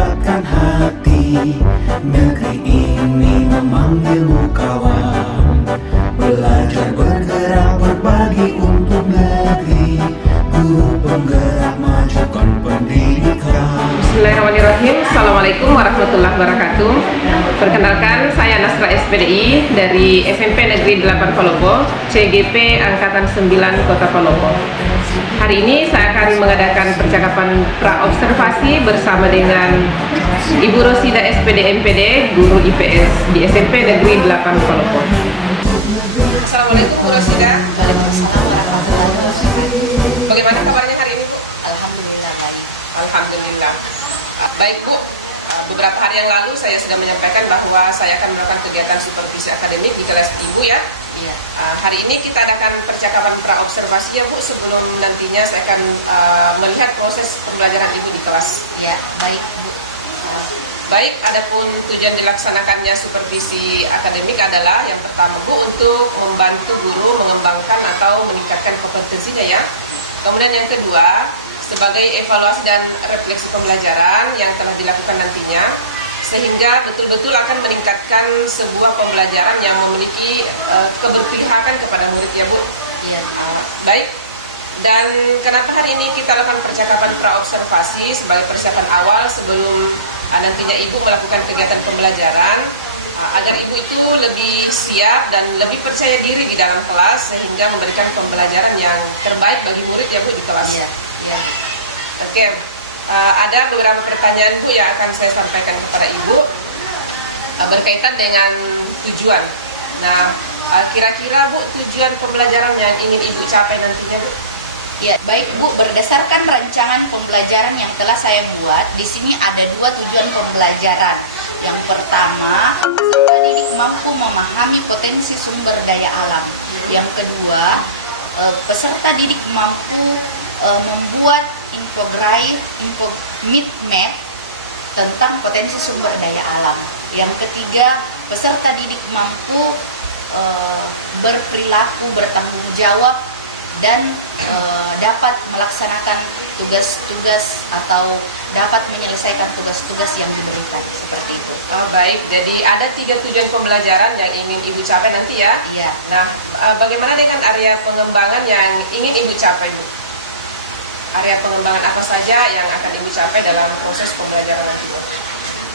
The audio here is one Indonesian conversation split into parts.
kuatkan hati. Negeri ini memanggilmu kawan. Belajar bergerak berbagi untuk negeri. Guru penggerak majukan pendidikan. Bismillahirrahmanirrahim. Assalamualaikum warahmatullahi wabarakatuh. Perkenalkan, saya Nasra SPDI dari SMP Negeri 8 Palopo, CGP Angkatan 9 Kota Palopo. Hari ini saya akan mengadakan percakapan pra-observasi bersama dengan Ibu Rosida SPD MPD, guru IPS di SMP Negeri 8 Palopo. Assalamualaikum Bu Rosida. Waalaikumsalam warahmatullahi wabarakatuh. Bagaimana kabarnya hari ini Bu? Alhamdulillah baik. Alhamdulillah. Baik Bu, beberapa hari yang lalu saya sudah menyampaikan bahwa saya akan melakukan kegiatan supervisi akademik di kelas Ibu ya. Iya. Hari ini kita adakan percakapan pra-observasi ya Bu, sebelum nantinya saya akan melihat proses pembelajaran Ibu di kelas. Iya, baik Bu. Baik, adapun tujuan dilaksanakannya supervisi akademik adalah yang pertama Bu, untuk membantu guru mengembangkan atau meningkatkan kompetensinya ya. Kemudian yang kedua, sebagai evaluasi dan refleksi pembelajaran yang telah dilakukan nantinya, sehingga betul-betul akan meningkatkan sebuah pembelajaran yang memiliki keberpihakan kepada murid ya Bu. Iya. Baik, dan kenapa hari ini kita lakukan percakapan pra-observasi sebagai persiapan awal sebelum nantinya Ibu melakukan kegiatan pembelajaran, agar Ibu itu lebih siap dan lebih percaya diri di dalam kelas sehingga memberikan pembelajaran yang terbaik bagi murid ya Bu di kelas. Iya. Iya. Oke, ada beberapa pertanyaan Bu yang akan saya sampaikan kepada Ibu berkaitan dengan tujuan. Nah, kira-kira Bu, tujuan pembelajaran yang ingin Ibu capai nantinya Bu? Ya, baik Bu, berdasarkan rancangan pembelajaran yang telah saya buat, di sini ada dua tujuan pembelajaran. Yang pertama, peserta didik mampu memahami potensi sumber daya alam. Yang kedua, peserta didik mampu membuat mind map tentang potensi sumber daya alam. Yang ketiga, peserta didik mampu berperilaku bertanggung jawab dan dapat melaksanakan tugas-tugas atau dapat menyelesaikan tugas-tugas yang diberikan, seperti itu. Oh, baik, jadi ada 3 tujuan pembelajaran yang ingin Ibu capai nanti ya? Iya. Nah, bagaimana dengan area pengembangan yang ingin Ibu capai Bu? Area pengembangan apa saja yang akan Ibu capai dalam proses pembelajaran nanti Bu?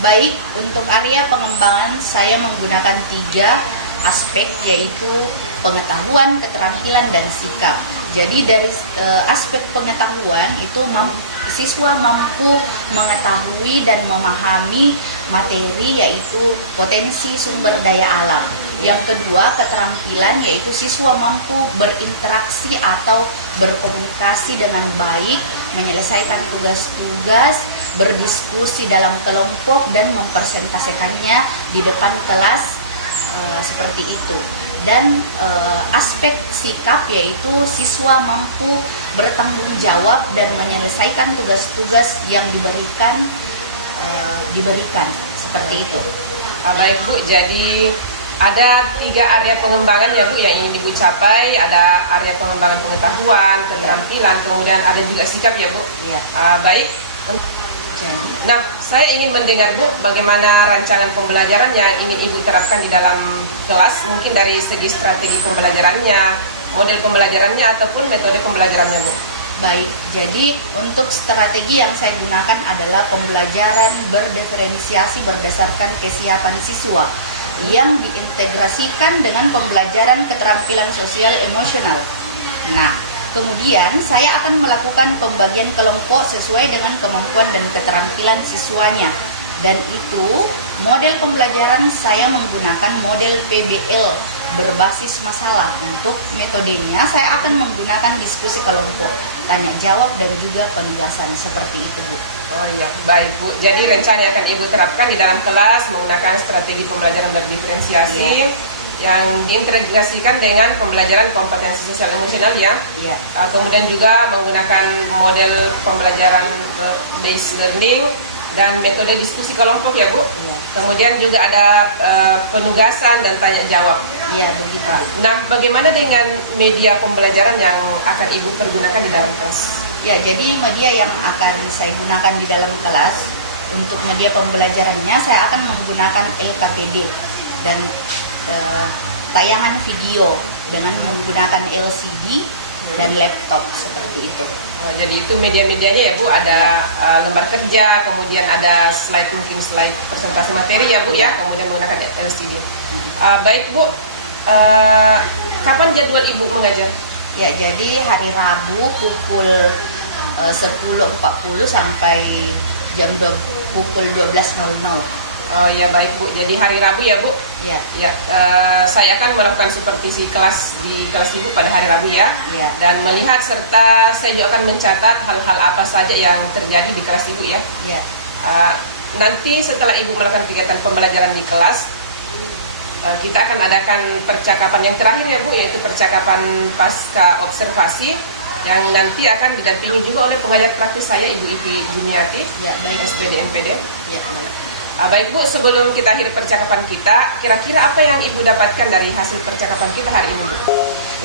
Baik, untuk area pengembangan saya menggunakan 3 aspek, yaitu pengetahuan, keterampilan, dan sikap. Jadi dari aspek pengetahuan itu siswa mampu mengetahui dan memahami materi, yaitu potensi sumber daya alam. Yang kedua, keterampilan, yaitu siswa mampu berinteraksi atau berkomunikasi dengan baik, menyelesaikan tugas-tugas, berdiskusi dalam kelompok, dan mempresentasikannya di depan kelas, seperti itu. Dan aspek sikap, yaitu siswa mampu bertanggung jawab dan menyelesaikan tugas-tugas yang diberikan, seperti itu. Baik Bu, jadi ada 3 area pengembangan ya Bu yang ingin Ibu capai. Ada area pengembangan pengetahuan, keterampilan, kemudian ada juga sikap ya Bu. Iya. Baik. Nah, saya ingin mendengar Bu, bagaimana rancangan pembelajaran yang ingin Ibu terapkan di dalam kelas, mungkin dari segi strategi pembelajarannya, model pembelajarannya, ataupun metode pembelajarannya Bu. Baik, jadi untuk strategi yang saya gunakan adalah pembelajaran berdiferensiasi berdasarkan kesiapan siswa yang diintegrasikan dengan pembelajaran keterampilan sosial emosional. Nah, kemudian saya akan melakukan pembagian kelompok sesuai dengan kemampuan dan keterampilan siswanya. Dan itu model pembelajaran saya menggunakan model PBL berbasis masalah. Untuk metodenya saya akan menggunakan diskusi kelompok, tanya jawab, dan juga penugasan, seperti itu Bu. Oh ya, baik Bu. Jadi rencana yang akan Ibu terapkan di dalam kelas menggunakan strategi pembelajaran berdiferensiasi yang diintegrasikan dengan pembelajaran kompetensi sosial emosional ya. Iya. Kemudian juga menggunakan model pembelajaran based learning dan metode diskusi kelompok ya Bu. Iya. Kemudian juga ada penugasan dan tanya jawab. Iya, begitu. Nah, bagaimana dengan media pembelajaran yang akan Ibu pergunakan di dalam kelas? Ya, jadi media yang akan saya gunakan di dalam kelas untuk media pembelajarannya saya akan menggunakan LKPD dan tayangan video dengan menggunakan LCD dan laptop seperti itu. Jadi itu media-medianya ya Bu, ada lembar kerja, kemudian ada slide, mungkin slide presentasi materi ya Bu ya, kemudian menggunakan LCD. Baik Bu, kapan jadwal Ibu mengajar? Ya, jadi hari Rabu pukul 10.40 sampai pukul 12.00. Oh ya baik Bu, jadi hari Rabu ya Bu? Ya. Ya, saya akan melakukan supervisi kelas di kelas Ibu pada hari Rabu ya. Ya. Dan melihat serta saya juga akan mencatat hal-hal apa saja yang terjadi di kelas Ibu ya. Ya. Nanti setelah Ibu melakukan kegiatan pembelajaran di kelas, kita akan adakan percakapan yang terakhir ya Bu, yaitu percakapan pasca observasi yang nanti akan didampingi juga oleh pengajar praktis saya, Ibu Ivi Juniati, Ya, baik. SPD MPD. Ya. Baik Bu, sebelum kita akhiri percakapan kita, kira-kira apa yang Ibu dapatkan dari hasil percakapan kita hari ini?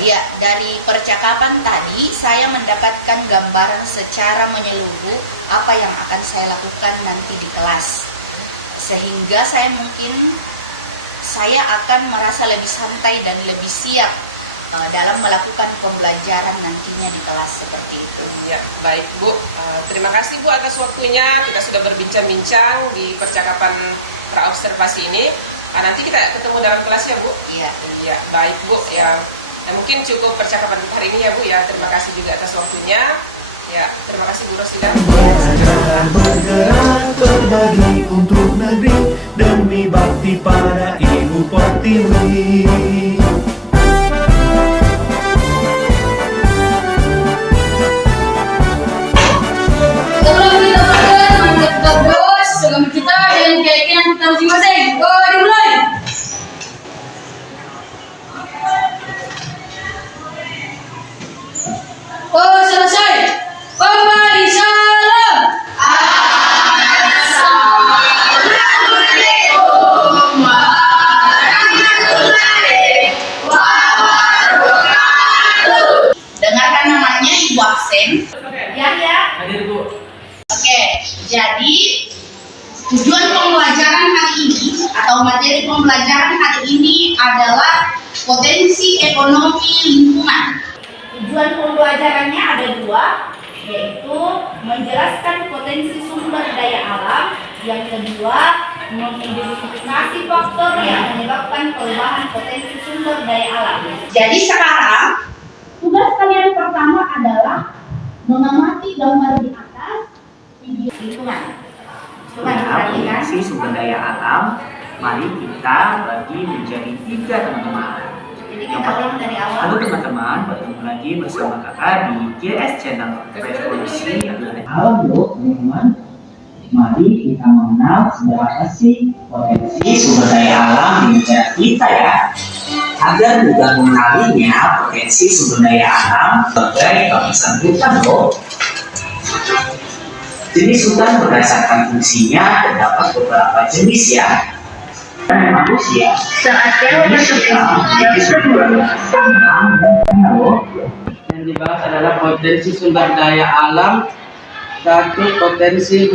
Ya, dari percakapan tadi saya mendapatkan gambaran secara menyeluruh apa yang akan saya lakukan nanti di kelas. Sehingga saya akan merasa lebih santai dan lebih siap dalam melakukan pembelajaran nantinya di kelas seperti itu. Ya, baik Bu. Terima kasih Bu atas waktunya. Kita sudah berbincang-bincang di percakapan praobservasi ini. Nanti kita ketemu dalam kelas ya Bu. Iya. Ya, baik Bu. Ya, mungkin cukup percakapan kita hari ini ya Bu ya. Terima kasih juga atas waktunya. Ya, terima kasih Bu Rosida. Belajar bergerak berbagi untuk negeri demi bakti pada Ibu Pertiwi. Agama kita dengan keyakinan kita masing-masing. Dimulai. Selesai. Kembali salam. Assalamualaikum warahmatullahi wabarakatuh. Dengarkan namanya Ibu absen. Ya. Hadir Bu. Oke, jadi tujuan pembelajaran hari ini atau materi pembelajaran hari ini adalah potensi ekonomi lingkungan. Tujuan pembelajarannya ada dua, yaitu menjelaskan potensi sumber daya alam, yang kedua mengidentifikasi faktor yang menyebabkan perubahan potensi sumber daya alam. Jadi sekarang tugas kalian pertama adalah mengamati gambar di atas video lingkungan. Potensi sumber daya alam, mari kita bagi menjadi 3 teman-teman. Jadi kita ulang dari awal. Halo teman-teman, bertemu lagi bersama kakak di GS Channel Revolusi. Halo teman-teman, mari kita mengenal seberapa sih potensi sumber daya alam di negara kita ya. Agar mudah mengenalinya, potensi sumber daya alam sebagai kawasan hutan loh. Jenis hutan berdasarkan fungsinya terdapat beberapa jenis ya. Manusia yang dibahas adalah potensi sumber daya alam. Satu, potensi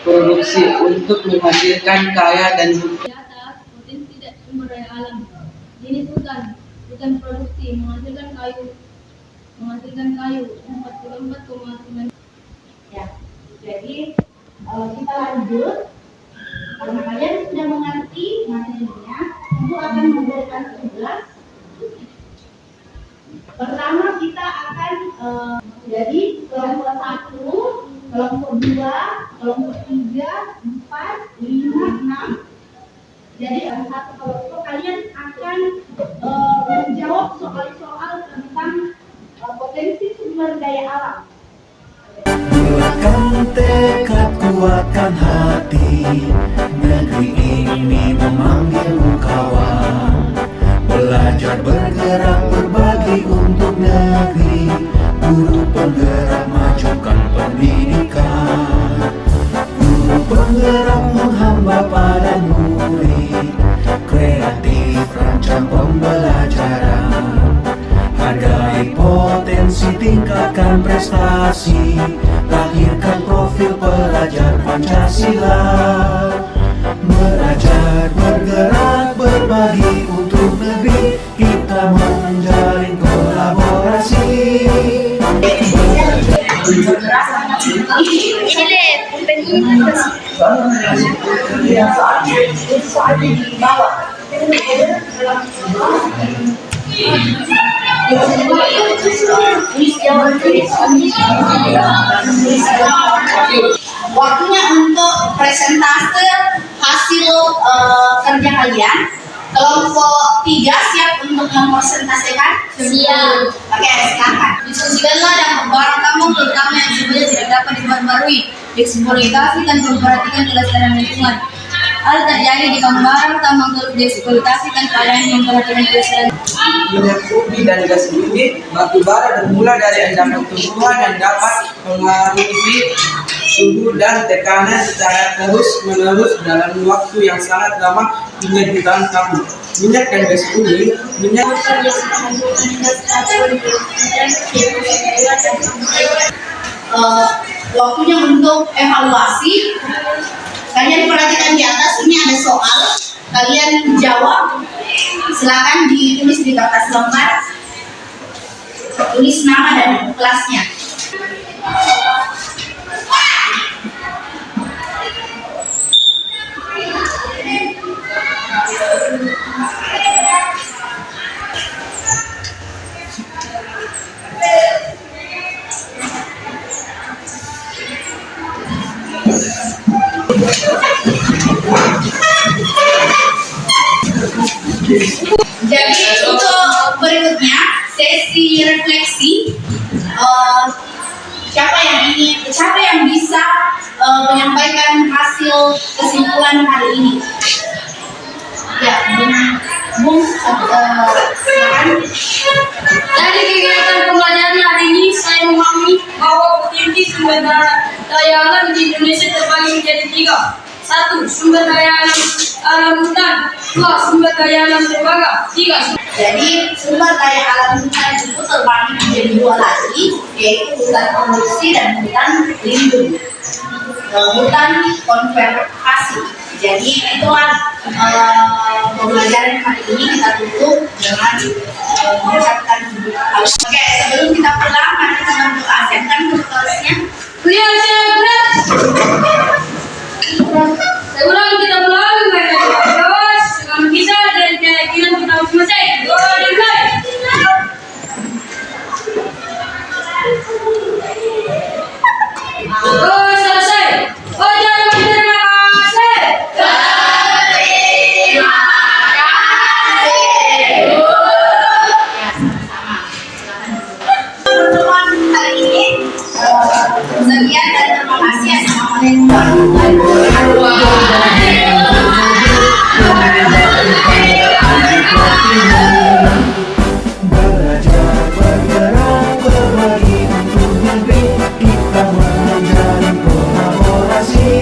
produksi untuk menghasilkan kaya dan Di atas potensi sumber daya alam. Jenis hutan produksi menghasilkan kayu 44,9. Ya, jadi kita lanjut. Karena kalian sudah mengerti materinya, Ibu akan memberikan tugas. Pertama kita akan jadi kelompok 1, kelompok 2, kelompok 3, 4, 5, 6. Jadi dalam satu kelompok kalian akan menjawab soal-soal tentang potensi sumber daya alam. Bulatkan tekad, kuatkan hati, negeri ini memanggilmu kawan. Belajar bergerak berbagi untuk negeri, guru penggerak majukan pendidikan. Guru penggerak menghamba pada murid, kreatif rancang pembelajaran. Hargai potensi, tingkatkan prestasi, lahirkan profil pelajar Pancasila. Pancasila. Belajar, bergerak, berbagi untuk negeri, kita menjalin kolaborasi. Waktunya untuk presentase hasil kerja kalian. Kelompok 3 siap untuk mempresentasikan? Siap. Oke, silakan. Diskusikanlah dan barang kamu terutama yang sebenarnya tidak dapat diperbarui, dieksploitasi dan memperhatikan kelestarian lingkungan. Hal terjadi di Kembarang tambang turut dieksploitasi dan kalian memperhatikan kelestarian. Minyak bumi dan gas bumi, batu bara bermula dari endapan tumbuhan yang dapat mengaruhi suhu dan tekanan secara terus-menerus dalam waktu yang sangat lama hingga jutaan tahun. Minyak dan gas bumi, Waktunya untuk evaluasi. Kalian perhatikan di atas, ini ada soal. Kalian jawab. Silakan ditulis di kertas lembar. Tulis nama dan kelasnya. Jadi untuk berikutnya sesi refleksi, siapa yang bisa menyampaikan hasil kesimpulan hari ini? Ya, Bung, silakan. Dari kegiatan pembelajaran hari ini, saya memahami bahwa potensi sumber daya alam di Indonesia terbagi menjadi 3. 1. Sumber daya alam hutan. 2. Sumber daya alam tembaga. 3. Jadi sumber daya alam hutan itu terbagi menjadi 2 lagi, yaitu hutan produksi dan hutan lindung. Hutan konservasi. Jadi itulah pembelajaran hari ini kita tutup dengan mengucapkan hal. Oke, sebelum kita pulang, mari kita berdoa. Siapkan tulisnya. Saya ulangi, kita melalui mereka bebas dengan kita dan keyakinan kita selesai. Doa dimulai. Doa selesai. Ucapkan terima kasih. Terima kasih. Pertemuan hari ini sekian dan terima kasih. Belajar, bergerak, berbagi untuk negeri, kita menjalin kolaborasi.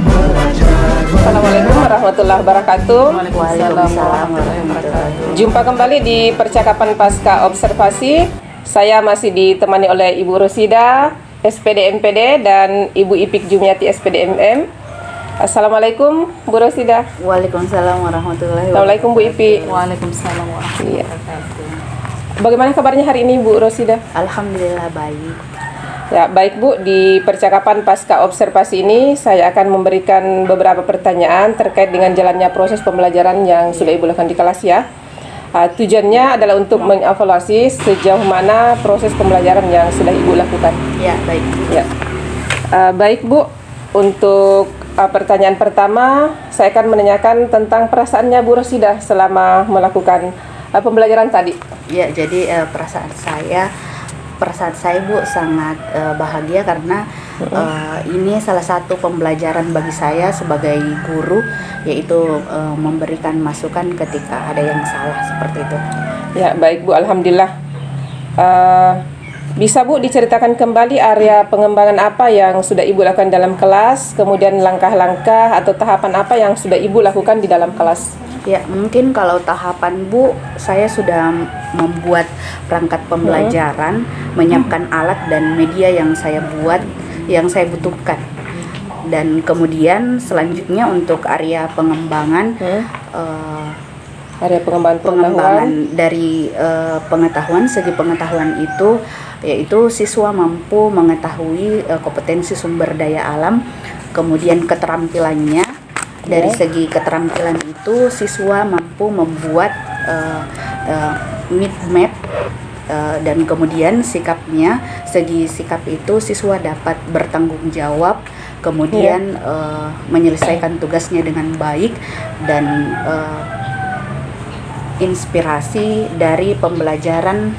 Belajar, Assalamualaikum warahmatullahi wabarakatuh. Waalaikumsalam warahmatullahi wabarakatuh. Jumpa kembali di percakapan pasca observasi. Saya masih ditemani oleh Ibu Rosida, SPD MPD, dan Ibu Ipik Jumiati, SPD MM. Assalamualaikum Bu Rosida. Waalaikumsalam warahmatullahi wabarakatuh. Assalamualaikum Bu Ipik. Waalaikumsalam warahmatullahi Iya. wabarakatuh. Bagaimana kabarnya hari ini Bu Rosida? Alhamdulillah baik. Ya, baik Bu, di percakapan pasca observasi ini saya akan memberikan beberapa pertanyaan terkait dengan jalannya proses pembelajaran yang sudah Ibu lakukan di kelas ya. Tujuannya adalah untuk mengevaluasi sejauh mana proses pembelajaran yang sudah Ibu lakukan. Ya, baik. Ya. Baik Bu, untuk pertanyaan pertama saya akan menanyakan tentang perasaannya Bu Rosida selama melakukan pembelajaran tadi. Ya, jadi perasaan saya Bu sangat bahagia karena ini salah satu pembelajaran bagi saya sebagai guru, yaitu memberikan masukan ketika ada yang salah seperti itu. Ya, baik Bu, alhamdulillah. Bisa Bu diceritakan kembali area pengembangan apa yang sudah Ibu lakukan dalam kelas, kemudian langkah-langkah atau tahapan apa yang sudah Ibu lakukan di dalam kelas? Ya, mungkin kalau tahapan Bu, saya sudah membuat perangkat pembelajaran, menyiapkan alat dan media yang saya buat, yang saya butuhkan. Dan kemudian selanjutnya untuk area pengembangan Area pengembangan pengetahuan. pengembangan dari pengetahuan, segi pengetahuan itu yaitu siswa mampu mengetahui kompetensi sumber daya alam, kemudian keterampilannya. Dari segi keterampilan itu siswa mampu membuat mind map, dan kemudian sikapnya, segi sikap itu siswa dapat bertanggung jawab, kemudian menyelesaikan tugasnya dengan baik, dan inspirasi dari pembelajaran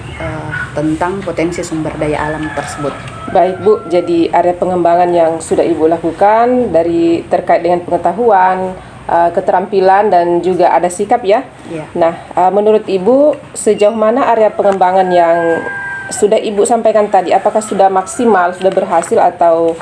tentang potensi sumber daya alam tersebut. Baik Bu, jadi area pengembangan yang sudah Ibu lakukan dari terkait dengan pengetahuan, keterampilan dan juga ada sikap ya. Ya. Nah, menurut Ibu sejauh mana area pengembangan yang sudah Ibu sampaikan tadi? Apakah sudah maksimal, sudah berhasil atau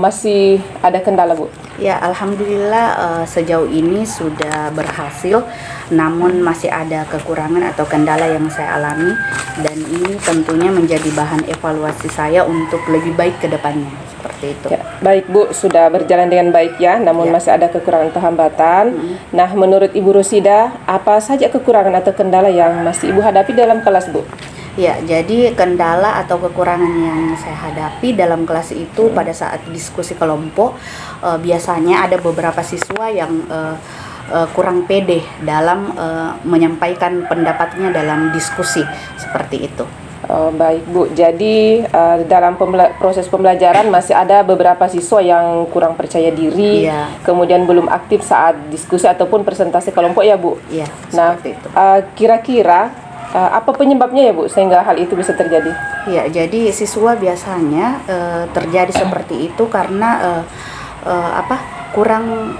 masih ada kendala Bu? Ya, alhamdulillah sejauh ini sudah berhasil, namun masih ada kekurangan atau kendala yang saya alami, dan ini tentunya menjadi bahan evaluasi saya untuk lebih baik ke depannya, seperti itu. Ya, baik Bu, sudah berjalan dengan baik ya, namun masih ada kekurangan atau hambatan. Nah, menurut Ibu Rosida, apa saja kekurangan atau kendala yang masih Ibu hadapi dalam kelas Bu? Ya, jadi kendala atau kekurangan yang saya hadapi dalam kelas itu pada saat diskusi kelompok, biasanya ada beberapa siswa yang kurang pede dalam menyampaikan pendapatnya dalam diskusi, seperti itu. Oh, baik Bu, jadi dalam proses pembelajaran masih ada beberapa siswa yang kurang percaya diri, Iya. kemudian belum aktif saat diskusi ataupun presentasi kelompok ya Bu. Ya, Nah, seperti itu. kira-kira apa penyebabnya ya Bu sehingga hal itu bisa terjadi? Ya, jadi siswa biasanya terjadi seperti itu karena kurang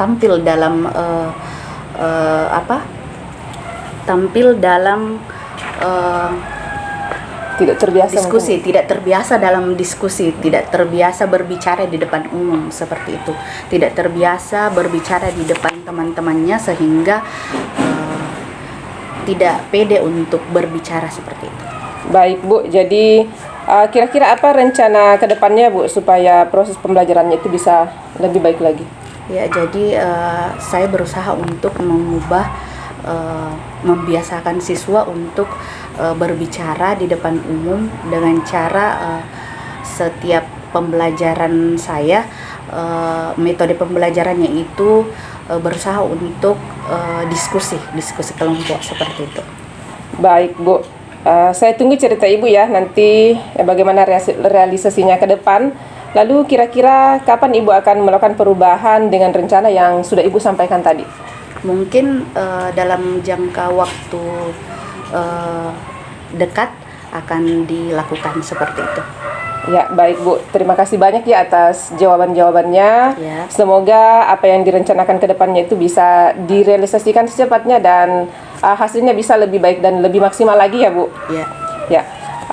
tampil dalam tampil dalam Tidak terbiasa diskusi, mungkin. tidak terbiasa dalam diskusi, tidak terbiasa berbicara di depan umum, seperti itu. Tidak terbiasa berbicara di depan teman-temannya sehingga tidak pede untuk berbicara seperti itu. Baik Bu, jadi kira-kira apa rencana ke depannya Bu supaya proses pembelajarannya itu bisa lebih baik lagi? Ya, jadi saya berusaha untuk mengubah, membiasakan siswa untuk berbicara di depan umum dengan cara setiap pembelajaran saya, metode pembelajarannya itu berusaha untuk diskusi kelompok, seperti itu. Baik Bu, saya tunggu cerita Ibu ya nanti bagaimana realisasinya ke depan. Lalu kira-kira kapan Ibu akan melakukan perubahan dengan rencana yang sudah Ibu sampaikan tadi? Mungkin dalam jangka waktu dekat akan dilakukan seperti itu. Ya, baik Bu. Terima kasih banyak ya atas jawaban-jawabannya. Ya. Semoga apa yang direncanakan ke depannya itu bisa direalisasikan secepatnya dan hasilnya bisa lebih baik dan lebih maksimal lagi ya Bu. Ya. Ya.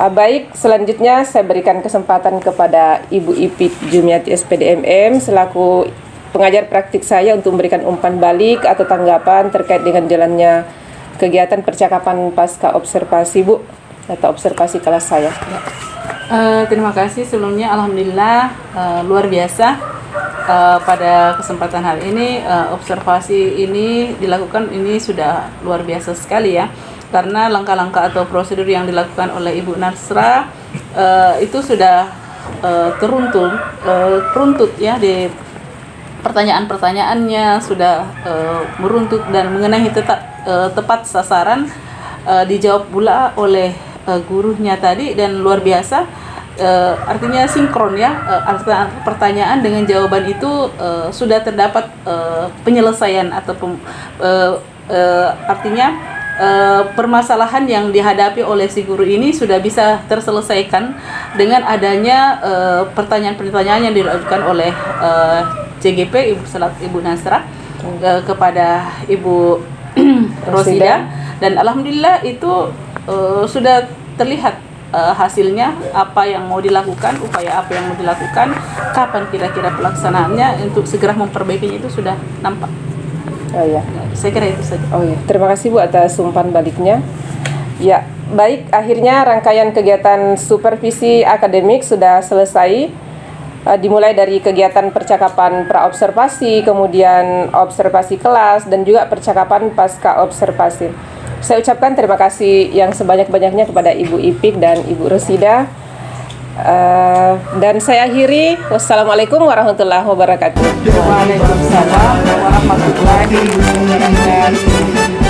Baik, selanjutnya saya berikan kesempatan kepada Ibu Ipit Jumiati SPDMM selaku pengajar praktik saya untuk memberikan umpan balik atau tanggapan terkait dengan jalannya kegiatan percakapan pasca observasi Bu atau observasi kelas saya. Ya. Terima kasih sebelumnya, alhamdulillah luar biasa pada kesempatan hari ini observasi ini dilakukan, ini sudah luar biasa sekali ya, karena langkah-langkah atau prosedur yang dilakukan oleh Ibu Nasra itu sudah teruntut ya, di pertanyaan-pertanyaannya sudah meruntut dan mengenai tepat sasaran, dijawab pula oleh gurunya tadi, dan luar biasa, artinya sinkron ya, pertanyaan dengan jawaban itu sudah terdapat penyelesaian atau artinya permasalahan yang dihadapi oleh si guru ini sudah bisa terselesaikan dengan adanya pertanyaan-pertanyaan yang dilakukan oleh CGP Ibu Nasra kepada Ibu Rosida, dan alhamdulillah itu sudah terlihat hasilnya, apa yang mau dilakukan, upaya apa yang mau dilakukan, kapan kira-kira pelaksanaannya untuk segera memperbaikinya itu sudah nampak. Oh ya. Saya kira itu saja. Oh ya, terima kasih Bu atas umpan baliknya. Ya, baik, akhirnya rangkaian kegiatan supervisi akademik sudah selesai. dimulai dari kegiatan percakapan praobservasi, kemudian observasi kelas, dan juga percakapan pasca observasi. Saya ucapkan terima kasih yang sebanyak-banyaknya kepada Ibu Ipik dan Ibu Rosida. Dan saya akhiri, wassalamualaikum warahmatullahi wabarakatuh. Waalaikumsalam warahmatullahi wabarakatuh.